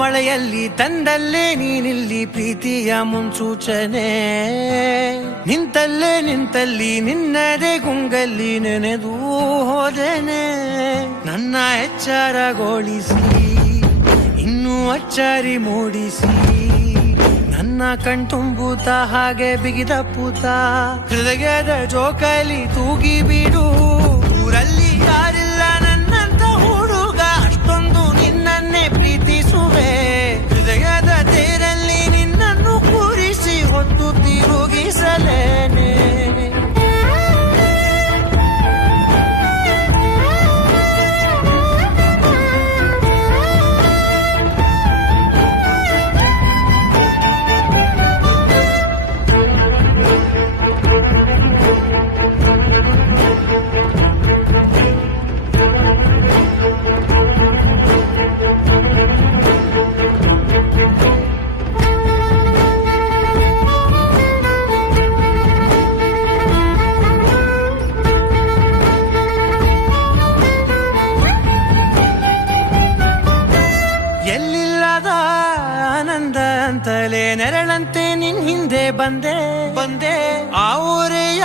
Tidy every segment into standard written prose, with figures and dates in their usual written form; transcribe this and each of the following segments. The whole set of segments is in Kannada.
ಮಳೆಯಲ್ಲಿ ತಂದಲ್ಲೇ ನೀನಿಲ್ಲಿ ಪ್ರೀತಿಯ ಮುನ್ಸೂಚನೆ, ನಿಂತಲ್ಲಿ ನಿನ್ನದೇ ಗುಂಗಲ್ಲಿ ನೆನೆದು ಹೋದೆನೆ. ನನ್ನ ಎಚ್ಚರಗೊಳಿಸಿ ಇನ್ನೂ ಅಚ್ಚರಿ ಮೂಡಿಸಿ, ನನ್ನ ಕಣ್ತುಂಬುತ್ತ ಹಾಗೆ ಬಿಗಿದ ಪೂತ ಹೃದಯದ ಜೋಕಾಲಿ ತೂಗಿ ಬಿಡು. ಊರಲ್ಲಿ ಯಾರಿಲ್ಲ ನನ್ನಂತ ಹುಡುಗ, ಅಷ್ಟೊಂದು ನಿನ್ನನ್ನೇ ಪ್ರೀತಿಸುವೆ. ಹೃದಯದ ತೇರಲ್ಲಿ ನಿನ್ನನ್ನು ಕೂರಿಸಿ ಹೊತ್ತು ತಿರುಗಿಸಲೇನೆ. ಅಂತಲೇ ನೆರಳಂತೆ ನಿನ್ ಹಿಂದೆ ಬಂದೆ ಆ ಊರೆಯ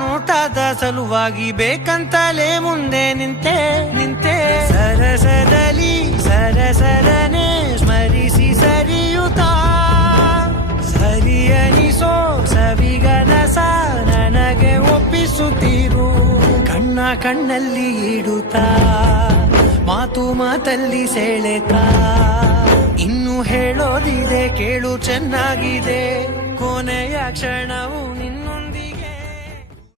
ನೋಟದ ಸಲುವಾಗಿ ಬೇಕಂತಲೇ ಮುಂದೆ ನಿಂತೆ ಸರಸದಲ್ಲಿ ಸರಸರನೆ ಸ್ಮರಿಸಿ ಸರಿಯುತ್ತಾ ಸರಿಯನಿಸೋ ಸವಿಗನಸ ನನಗೆ ಒಪ್ಪಿಸುತ್ತೀರು. ಕಣ್ಣಲ್ಲಿ ಇಡುತ್ತಾ ಮಾತಲ್ಲಿ ಸೆಳೆತಾ, ಇನ್ನು ಹೇಳೋದಿದೆ ಕೇಳು ಚೆನ್ನಾಗಿದೆ, ಕೊನೆಯ ಕ್ಷಣವು ನಿನ್ನ